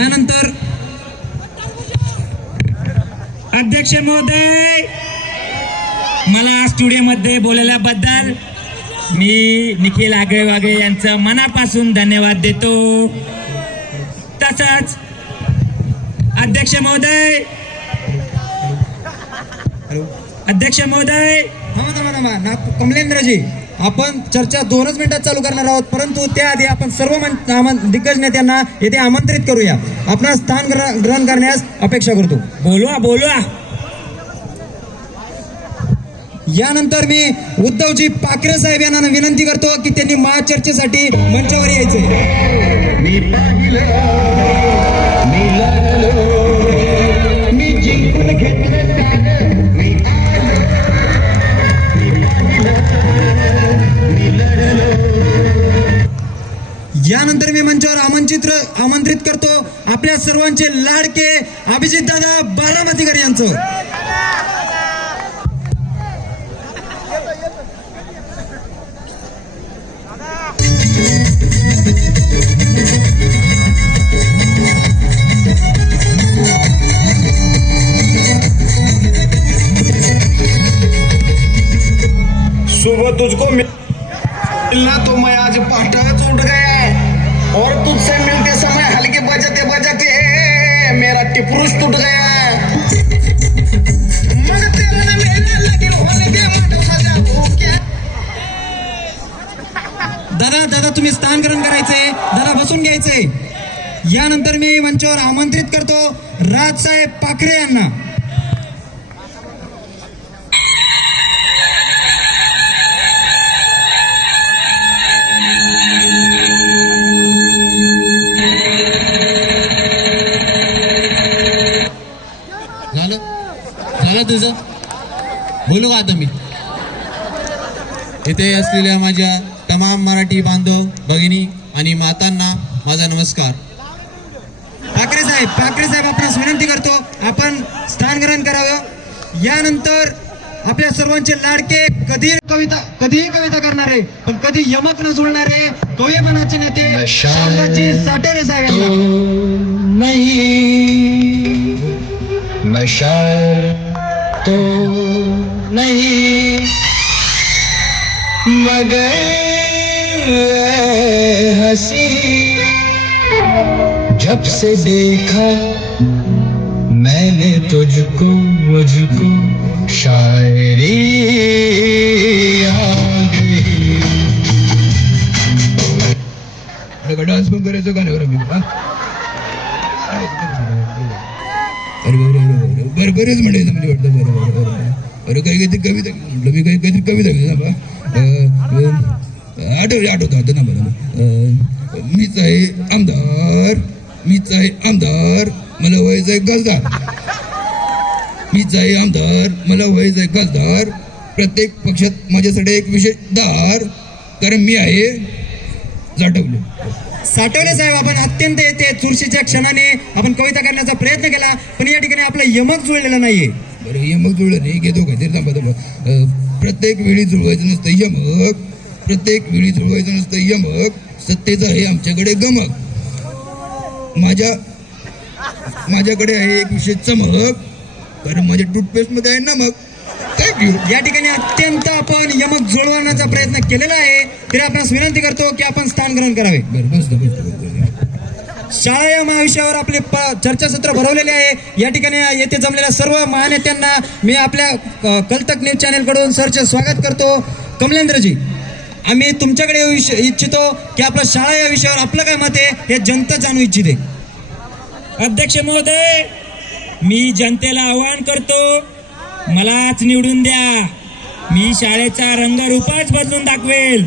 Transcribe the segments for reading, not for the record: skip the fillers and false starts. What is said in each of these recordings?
यानंतर अध्यक्ष महोदय, मला स्टुडिओमध्ये बोलवल्याबद्दल मी निखिल आगळेवागे यांचं मनापासून धन्यवाद देतो. तसंच अध्यक्ष महोदय कमलेंद्रजी, आपण चर्चा 2च मिनिटात चालू करणार आहोत, परंतु त्याआधी आपण सर्व दिग्गज नेत्यांना येथे आमंत्रित करूया. आपण स्थान ग्रहण करण्यास अपेक्षा करतो. बोलवा. यानंतर मी उद्धवजी पाखरे साहेब यांना विनंती करतो की त्यांनी महाचर्चेसाठी मंचावर यायचे. यानंतर मी मंचावर आमंत्रित करतो आपल्या सर्वांचे लाडके अभिजित दादा बारामतीकर यांचं. सुबह तुझको मिलना तो मैं आज पटाच उठ गया और तुझसे मिलते समय हल्के बजाते बजाते मेरा टिपरूस टूट गया. दादा तुम्ही स्थान ग्रहण करायचंय. दादा बसून घ्यायचंय. यानंतर मी मंचावर आमंत्रित करतो राजसाहेब पाखरे यांना. झालं तुझं? बोलू का आता मी? इथे असलेल्या माझ्या तमाम मराठी बांधव भगिनी आणि मातांना माझा नमस्कार. पाखरे साहेब आपणास विनंती करतो आपण स्थान ग्रहण करावं. यानंतर आपल्या सर्वांचे लाडके कधीही कविता करणारे पण कधी यमक न जुळणारे कवयपणाचे नेते शामरावजी साटेरे साहेब मैं शायर तो नहीं मगर हंसी जब से देखा मैंने तुझको मुझको शायरी आ गई. डान्स पण करायचं गाण्यावर मी बरेच म्हणायचं म्हणजे वाटतं. बरं काही कविता म्हटलं मी काहीतरी कविता आठवतं आता ना बरं. मीच आहे आमदार मला व्हायचंय खासदार. मीच आहे आमदार मला व्हायचंय खासदार. प्रत्येक पक्षात माझ्यासाठी एक विशेषदार कारण मी आहे साठवले साहेब. आपण अत्यंत येते चुरशीच्या क्षणाने आपण कविता करण्याचा प्रयत्न केला पण या ठिकाणी आपलं यमक जुळलेलं नाहीये. बरं यमक जुळलं नाही घेतो का? प्रत्येक वेळी जुळवायचं नसतं यमक. प्रत्येक वेळी जुळवायचं नसतं यमक. सत्तेचं आहे आमच्याकडे गमक. माझ्याकडे आहे एक विशेष चमक कारण माझ्या टूथपेस्ट मध्ये आहे नमक. थँक्यू. या ठिकाणी अत्यंत आपण यमक जुळवण्याचा प्रयत्न केलेला आहे तरी आपणास विनंती करतो की आपण स्थान ग्रहण करावे. शाळा या महाविषयावर आपले चर्चासत्र भरवलेले आहे. या ठिकाणी येथे जमलेल्या सर्व महानेत्यांना मी आपल्या कलतक न्यूज चॅनल कडून सरचे स्वागत करतो. कमलेंद्रजी, आम्ही तुमच्याकडे येऊ इच्छितो की आपलं शाळा या विषयावर आपलं काय मत आहे हे जनता जाणू इच्छिते. अध्यक्ष महोदय, मी जनतेला आवाहन करतो मलाच निवडून द्या. मी शाळेचा रंगरूपच बदलून दाखवेल.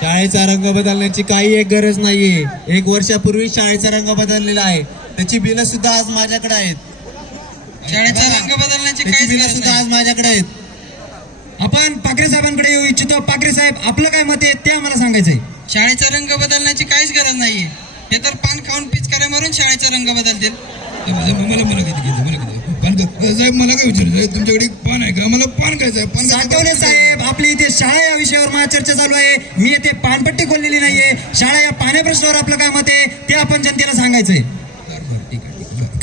शाळेचा रंग बदलण्याची काही एक गरज नाहीये. 1 वर्षापूर्वी शाळेचा रंग बदललेला आहे. त्याची बिलं सुद्धा आज माझ्याकडे आहेत. शाळेचा रंग बदलण्याची बिलं सुद्धा आज माझ्याकडे आहेत. आपण पाखरे साहेबांकडे येऊ इच्छितो. पाखरे साहेब, आपलं काय मत आहे ते आम्हाला सांगायचंय. शाळेचा रंग बदलण्याची काहीच गरज नाहीये. हे तर पान खाऊन पिचकाऱ्या मारून शाळेचा रंग बदलतील. मला किती पान साहेब मला काय विचारायचं आहे? तुमच्याकडे एक पान आहे का? मला पान खायचं आहे. पान खायचं साठवले साहेब आपली इथे शाळा या विषयावर महाचर्चा चालू आहे. मी येथे पानपट्टी खोललेली नाहीये. शाळा या पाण्या प्रश्नावर आपलं काय मत आहे ते आपण जनतेला सांगायचंय.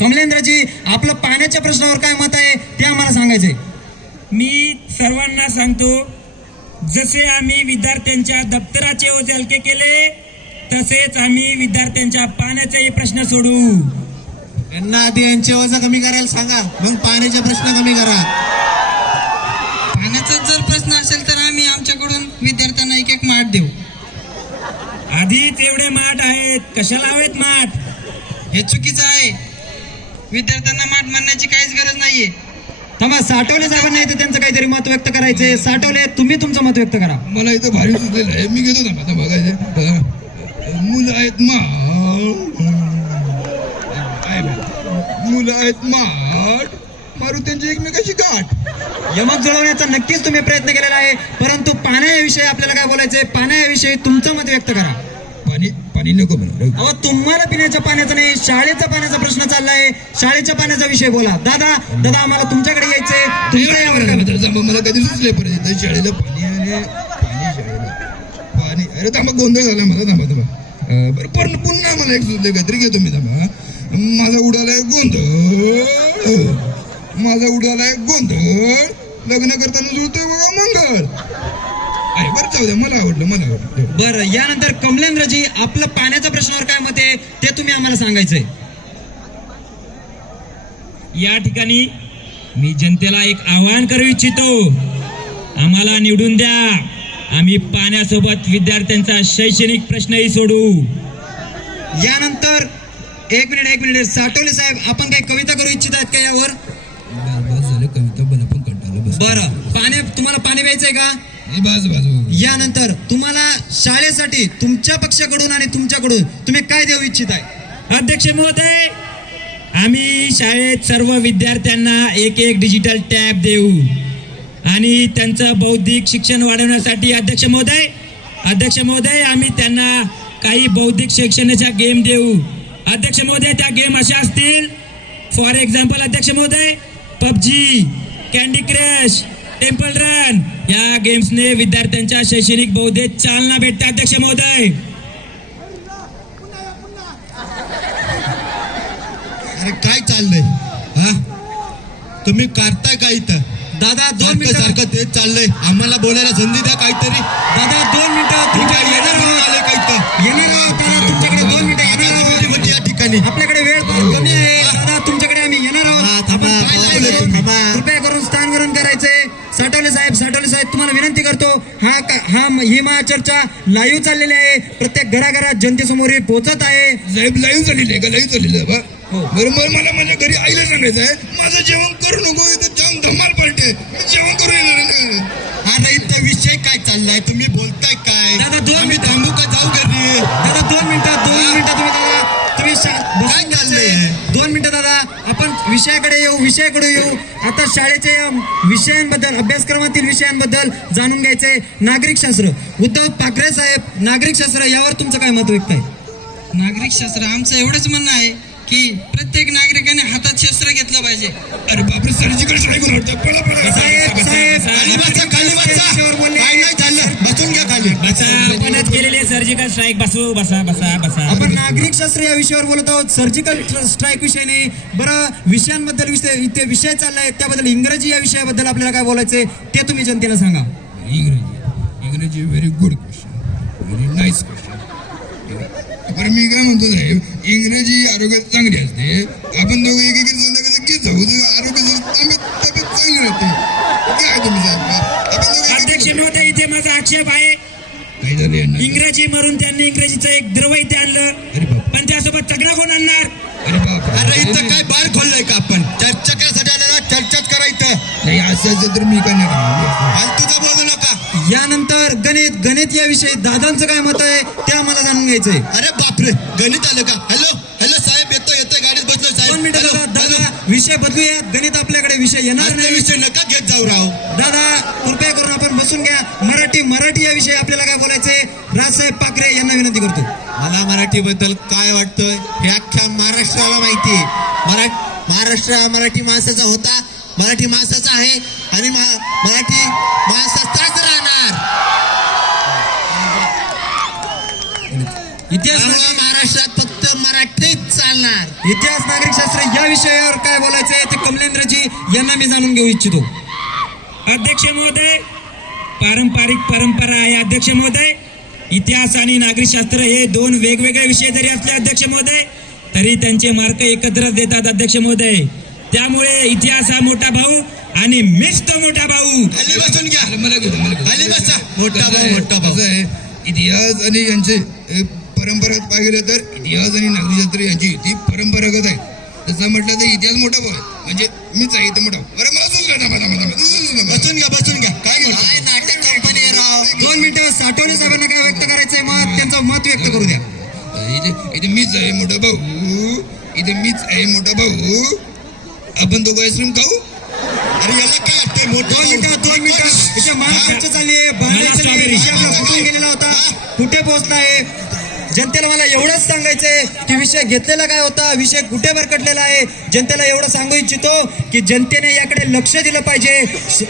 कमलेंद्रजी आपलं पाण्याच्या प्रश्नावर काय मत आहे ते आम्हाला सांगायचंय. मी सर्वांना सांगतो, जसे आम्ही विद्यार्थ्यांच्या दप्तराचे ओझे हलके केले तसेच आम्ही विद्यार्थ्यांच्या पाण्याचाही प्रश्न सोडवू. यांना आधी यांचे वजन कमी करायला सांगा, मग पाण्याचे प्रश्न कमी करा. पाण्याचा जर प्रश्न असेल तर आम्ही आमच्याकडून विद्यार्थ्यांना एक माठ देऊ. आधीच एवढे माठ आहेत, कशाला हवेत माठ? हे चुकीचं आहे. विद्यार्थ्यांना माठ म्हणण्याची काहीच गरज नाहीये. थांबा, साठवले साहेबांना इथे त्यांचं काहीतरी मत व्यक्त करायचंय. साठवले तुम्ही तुमचं मत व्यक्त करा. मला इथं भारी सुचलेलं आहे. मी घेतो ना आता बघायचं. मुलं आहेत माठ मारू त्यांची एकमेकाशी गाठ. यमक जुळवण्याचा नक्कीच तुम्ही प्रयत्न केलेला आहे, परंतु पाण्याविषयी आपल्याला काय बोलायचंय? पाण्याविषयी तुमचं मत व्यक्त करा. पाणी नको म्हणा. अहो तुम्हाला पिण्याच्या पाण्याचा नाही, शाळेच्या पाण्याचा प्रश्न चाललाय. शाळेच्या पाण्याचा विषय बोला. दादा आम्हाला तुमच्याकडे यायचंय. तुमचं यावर काय? मला कधी सुचले परत शाळेला पाणी आणि शाळेला पाणी. अरे थांबा, गोंधळ झाला मला. थांबा बरं, पण पुन्हा मला एक सुचले काहीतरी. घेतो मी. थांबा, माझा उडालाय गोंधळ. लग्न करताना जुळतोय बघा मंगळ. बरं जाऊ द्या, मला आवडलं. बरं, यानंतर कमलेंद्रजी आपलं पाण्याच्या प्रश्नावर काय मत आहे ते तुम्ही आम्हाला सांगायचंय. या ठिकाणी मी जनतेला एक आवाहन करू इच्छितो, आम्हाला निवडून द्या. आम्ही पाण्यासोबत विद्यार्थ्यांचा शैक्षणिक प्रश्नही सोडवू. यानंतर एक मिनिट साठवले साहेब आपण काही कविता करू इच्छित आहेत का यावर? झालं कविता, मला पण कंटाळलं. बस बरं, तुम्हाला पाणी प्यायचंय का? बस यानंतर तुम्हाला शाळेसाठी तुमच्या पक्षाकडून आणि तुमच्याकडून तुम्ही काय देऊ इच्छित आहे? अध्यक्ष महोदय, आम्ही शाळेत सर्व विद्यार्थ्यांना एक डिजिटल टॅब देऊ आणि त्यांचं बौद्धिक शिक्षण वाढवण्यासाठी अध्यक्ष महोदय आम्ही त्यांना काही बौद्धिक शिक्षणाच्या गेम देऊ. अध्यक्ष महोदय, त्या गेम अशा असतील, फॉर एक्झाम्पल अध्यक्ष महोदय, PUBG, candy crush, temple run या गेम्सने विद्यार्थ्यांच्या शैक्षणिक बौद्धिक चालना भेटते. अध्यक्ष महोदय, अरे काय चाललंय? तुम्ही करताय काय इथं? दादा 2 मिनिटं. सारखं तेच चाललंय. आम्हाला बोलायला संधी द्या काहीतरी. दादा 2 मिनिटं. तुमच्याकडे येणार आहोत. तुमच्याकडे 2 मिनिटं येणार आहोत. या ठिकाणी आपल्याकडे वेळ फार कमी आहे. दादा तुमच्याकडे आम्ही येणार आहोत. आपण काय बोलतो? कृपया करून स्थान ग्रहण करायचंय. साठवले साहेब तुम्हाला विनंती करतो, ही महाचर्चा लाईव्ह चाललेली आहे. प्रत्येक घराघरात जनतेसमोर ही पोहोचत आहे. साहेब लाईव्ह झालेली आहे का? बरं, मला माझ्या घरी आईला सांगायचं आहे, माझं जेवण करू नको, इथं जाऊन धमाल पार्टी आहे, मी जेवण करू येणार. अरे इथं विषय काय चाललाय? तुम्ही बोलताय काय? दादा 2 आम्ही मिनिटं. थांबू का जाऊ घरी? दादा 2 मिनिटं तुम्ही काय चाललंय? 2 मिनिटं दादा, आपण विषयाकडे येऊ. आता शाळेच्या विषयांबद्दल, अभ्यासक्रमातील विषयांबद्दल जाणून घ्यायचंय. नागरिकशास्त्र, उद्धव ठाकरे साहेब, नागरिकशास्त्र यावर तुमचं काय मत व्यक्त आहे? नागरिक शास्त्र आमचं एवढंच म्हणणं आहे की प्रत्येक नागरिकाने हातात शस्त्र घेतलं पाहिजे. अरे बापरे, सर्जिकल स्ट्राईक होणार. बसून घ्या खाली. आपणच केलेले सर्जिकल स्ट्राईक. बसा. आपण नागरिकशास्त्र या विषयावर बोलत आहोत, सर्जिकल स्ट्राईक विषय नाही. बरं, विषयांबद्दल इथे विषय चाललाय, त्याबद्दल इंग्रजी या विषयाबद्दल आपल्याला काय बोलायचंय ते तुम्ही जनतेला सांगा. इंग्रजी very good question, very nice question. बरं, मी काय म्हणतो साहेब, इंग्रजी आरोग्यात चांगली असते. आपण दोघं एक जाऊ, आरोग्य तब्येत चांगली राहते. काय तुम्ही साहेब? अध्यक्ष महोदय, इथे माझा आक्षेप आहे. काही झाले इंग्रजी मरून त्यांनी इंग्रजीचं एक द्रव इथे आणलं, पण त्यासोबत चगडा कोण आणणार? अरे बाप, अरे इथं काय बार खोललंय का? आपण चर्चा करायसाठी आलेला, चर्चाच करायचं नाही. असं तर मी काय नाही. तुझं बोलू नका. यानंतर गणित या विषयी दादांचं काय मत आहे ते आम्हाला जाणून घ्यायचंय. अरे बापरे, गणित आलं का? हॅलो साहेब, येतोय गाडीत बसलोय 2 साहेब. मिनिटं दादा, विषय बदलूया. गणित आपल्याकडे विषय येणार नाही. विषय नका घेत जाऊ राव. दादा कृपया करून आपण बसून घ्या. मराठी या विषयी आपल्याला काय बोलायचंय? राजसाहेब पाखरे यांना विनंती करतो. मला मराठीबद्दल काय वाटतंय हे अख्ख्या महाराष्ट्राला माहिती आहे. महाराष्ट्र हा मराठी माणसाचा होता, मराठी माणसाचा आहे आणि मराठी माणसाचाच राहणार. इतिहास सर्व महाराष्ट्रात फक्त मराठीच चालणार. इतिहास नागरिकशास्त्र या विषयावर काय बोलायचं आहे ते कमलेंद्रजी यांना मी जाणून घेऊ इच्छितो. अध्यक्ष महोदय, पारंपरिक परंपरा आहे अध्यक्ष महोदय. इतिहास आणि नागरिकशास्त्र हे दोन वेगवेगळे विषय जरी असले अध्यक्ष महोदय तरी त्यांचे मार्क एकत्र देतात अध्यक्ष महोदय. त्यामुळे इतिहास हा मोठा भाऊ आणि मीच तो मोठा भाऊ. खाली बसून घ्या. खाली बसा. मोठा भाऊ, मोठा भाऊ. कसं आहे, इतिहास आणि यांचे परंपरागत पाहिलं तर इतिहास आणि नागरिकशास्त्र यांची ती परंपरागत आहे. तसं म्हटलं तर इतिहास मोठा भाऊ आहे, म्हणजे मीच आहे इथं मोठा. बरं बसून घ्या. काय नाटक कंपनी आहे राव. 2 मिनिटं साठवणे साहेबांना काय व्यक्त करायचंय मत, त्यांचं मत व्यक्त करू द्या. इथे मीच आहे मोठा भाऊ. इथे मीच आहे मोठा भाऊ. आपण दोघं आईस्क्रीम खाऊ. अरे याला काय वाटतंय मोठा 2 मिनिटं इथे महाराष्ट्र चालली आहे. भांडायचं नाही. स्ट्रॉबेरी. विषय आपला कुठून गेलेला होता, कुठे पोहोचला आहे. जनतेला मला एवढंच सांगायचंय की विषय घेतलेला काय होता, विषय कुठे भरकटलेला आहे. जनतेला एवढं सांगू इच्छितो की जनतेने याकडे लक्ष दिलं पाहिजे.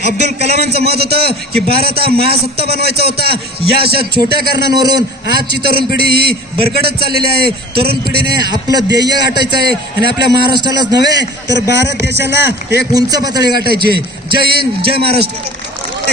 अब्दुल कलामांचं मत होतं की भारत हा महासत्ता बनवायचा होता. या अशा छोट्या कारणांवरून आजची तरुण पिढी ही भरकटत चाललेली आहे. तरुण पिढीने आपलं ध्येय गाठायचं आहे आणि आपल्या महाराष्ट्रालाच नव्हे तर भारत देशाला एक उंच पातळी गाठायची आहे. जय हिंद, जय महाराष्ट्र.